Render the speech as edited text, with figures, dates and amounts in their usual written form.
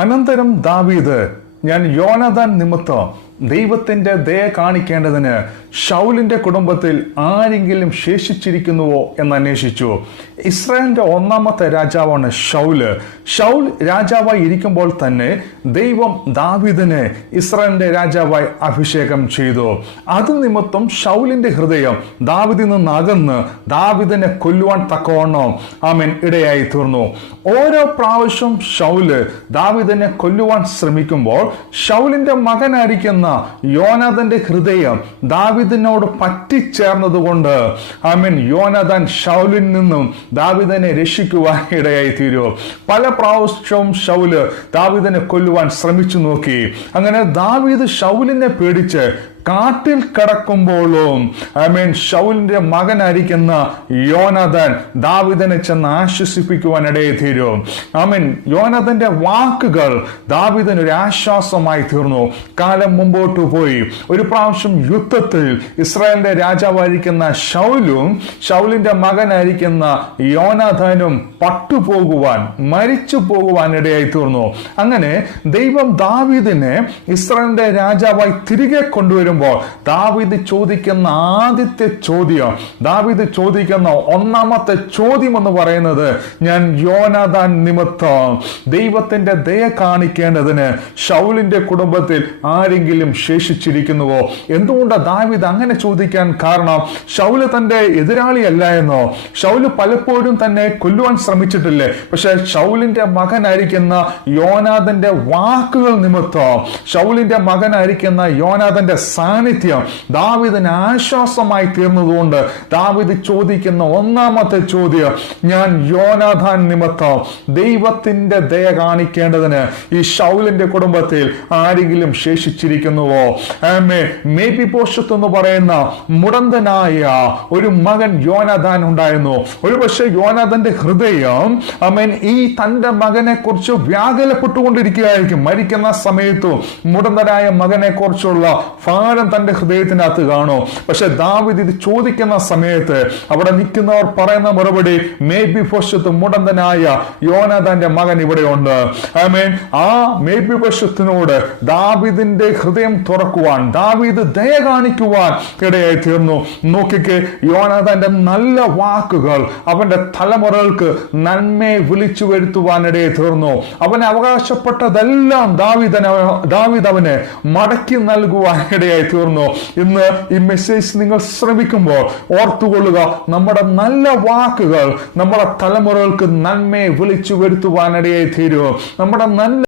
അനന്തരം ദാവീദ്, ഞാൻ യോനാഥാൻ നിമിത്തം ദൈവത്തിന്റെ ദയ കാണിക്കേണ്ടതിന് ശൗലിന്റെ കുടുംബത്തിൽ ആരെങ്കിലും ശേഷിച്ചിരിക്കുന്നുവോ എന്ന് അന്വേഷിച്ചു. ഇസ്രായേലിന്റെ ഒന്നാമത്തെ രാജാവാണ് ശൗല്. ശൗൽ രാജാവായി ഇരിക്കുമ്പോൾ തന്നെ ദൈവം ദാവീദിനെ ഇസ്രായേലിന്റെ രാജാവായി അഭിഷേകം ചെയ്തു. അത് നിമിത്തം ശൗലിന്റെ ഹൃദയം ദാവീദിൽ നിന്ന് അകന്ന് ദാവീദിനെ കൊല്ലുവാൻ തക്കവണ്ണം ഇടയായി തീർന്നു. ഓരോ പ്രാവശ്യം ശൗല് ദാവീദിനെ കൊല്ലുവാൻ ശ്രമിക്കുമ്പോൾ ശൗലിന്റെ മകനായിരിക്കുന്ന യോനാഥാന്റെ ഹൃദയം ദാവീദിനോട് പറ്റിച്ചേർന്നതുകൊണ്ട് യോനാഥാൻ ശൗലിൽ നിന്നും ദാവീദിനെ രക്ഷിക്കുവാൻ ഇടയായി തീരും. പല പ്രാവശ്യവും ശൗല് ദാവീദിനെ കൊല്ലുവാൻ ശ്രമിച്ചു നോക്കി. അങ്ങനെ ദാവീദ് ശൗലിനെ പേടിച്ച് കാട്ടിൽ കിടക്കുമ്പോഴും ശൗലിന്റെ മകനായിരിക്കുന്ന യോനാഥാൻ ദാവീദിനെ ചെന്ന് ആശ്വസിപ്പിക്കുവാൻ ഇടയായി തീരും. യോനാഥാന്റെ വാക്കുകൾ ദാവീദിന് ഒരു ആശ്വാസമായി തീർന്നു. കാലം മുമ്പോട്ട് പോയി. ഒരു പ്രാവശ്യം യുദ്ധത്തിൽ ഇസ്രായേലിന്റെ രാജാവായിരിക്കുന്ന ശൗലും ശൗലിന്റെ മകനായിരിക്കുന്ന യോനാഥാനും പട്ടുപോകുവാൻ, മരിച്ചു പോകുവാൻ ഇടയായി തീർന്നു. അങ്ങനെ ദൈവം ദാവീദിനെ ഇസ്രായേലിന്റെ രാജാവായി തിരികെ കൊണ്ടുവരും. ദാവീദ് ചോദിക്കുന്ന ആദ്യത്തെ ചോദ്യം, ദാവീദ് ചോദിക്കുന്ന ഒന്നാമത്തെ ചോദ്യം എന്ന് പറയുന്നത്, ഞാൻ യോനാഥാൻ നിമിത്തം ദൈവത്തിന്റെ ദയ കാണിക്കേണ്ടതിന് ശൗലിന്റെ കുടുംബത്തിൽ ആരെങ്കിലും ശേഷിച്ചിരിക്കുന്നുവോ? എന്തുകൊണ്ടാണ് ദാവീദ് അങ്ങനെ ചോദിക്കാൻ കാരണം? ശൗല് തന്റെ എതിരാളിയല്ല എന്നോ? ശൗല് പലപ്പോഴും തന്നെ കൊല്ലുവാൻ ശ്രമിച്ചിട്ടില്ലേ? പക്ഷെ ശൗലിന്റെ മകനായിരിക്കുന്ന യോനാഥാന്റെ വാക്കുകൾ നിമിത്തം, ശൗലിന്റെ മകനായിരിക്കുന്ന യോനാഥാന്റെ സാന്നിധ്യം ദാവീദിന് ആശ്വാസമായി തീർന്നതുകൊണ്ട് ദാവീദ് ചോദിക്കുന്ന ഒന്നാമത്തെ ചോദ്യം, ഞാൻ യോനാഥാൻ നിമിത്തം ദൈവത്തിന്റെ ദയ കാണിക്കേണ്ടതിന് ഈ ശൗലിന്റെ കുടുംബത്തിൽ ആരെങ്കിലും ശേഷിച്ചിരിക്കുന്നുവോ? മേഫിബോശത്ത് എന്ന് പറയുന്ന മുടന്തനായ ഒരു മകൻ യോനാഥാൻ ഉണ്ടായിരുന്നു. ഒരുപക്ഷെ യോനാഥാന്റെ ഹൃദയം ഈ തന്റെ മകനെ കുറിച്ച് വ്യാകുലപ്പെട്ടുകൊണ്ടിരിക്കുകയായിരിക്കും. മരിക്കുന്ന സമയത്തും മുടന്തനായ മകനെ കുറിച്ചുള്ള ഭാരം തന്റെ ഹൃദയത്തിനകത്ത് കാണും. പക്ഷെ ദാവീദ് ഇത് ചോദിക്കുന്ന സമയത്ത് അവിടെ നിൽക്കുന്നവർ പറയുന്ന മറുപടി, മേഫിബോശത്ത് മുടന്തനായ യോനാഥാന്റെ മകൻ ഇവിടെയുണ്ട്. ആ മേഫിബോശത്തിനോട് ദാവീദിന്റെ ഹൃദയം തുറക്കുവാൻ, ദാവീദ് ദയ കാണിക്കുവാൻ ഇടയായി തീർന്നു. നോക്കിക്കേ, യോനാഥാന്റെ നല്ല വാക്കുകൾ അവന്റെ തലമുറകൾക്ക് നന്മയെ വിളിച്ചു വരുത്തുവാൻ ഇടയായി തീർന്നു. അവന് അവകാശപ്പെട്ടതെല്ലാം ദാവീദ് അവന് മടക്കി നൽകുവാൻ ഇടയായി തീർന്നു. ഇന്ന് ഈ മെസ്സേജ് നിങ്ങൾ ശ്രമിക്കുമ്പോൾ ഓർത്തുകൊള്ളുക, നമ്മുടെ നല്ല വാക്കുകൾ നമ്മുടെ തലമുറകൾക്ക് നന്മയെ വിളിച്ചു വരുത്തുവാനിടയായി തീരും. നമ്മുടെ നല്ല